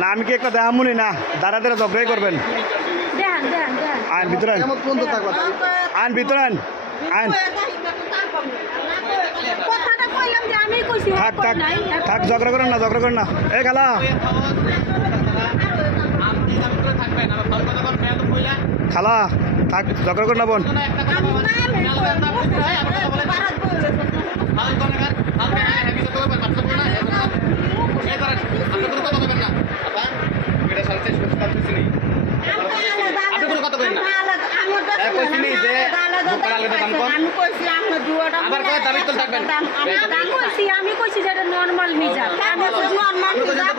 না আমি কি একটা দেহা মনে না দাঁড়া দাঁড়া ঝগড়াই করবেন দেখান দেখান দেখান আইন ভিতরে আইন ভিতরে আইন আইন কথাটা কইলাম যে আমি কইছি থাক থাক থাক ঝগড়া করেন না ঝগড়া করেন না এ খালা খালা, থাক ঝগড়া করেন না বোন আমি কইছি আমরা দুয়াটা আবার তো থাকবেন। আমি কইছি আমি কইছি যে এটা নরমাল হিজাব আমি কইছি হিজাব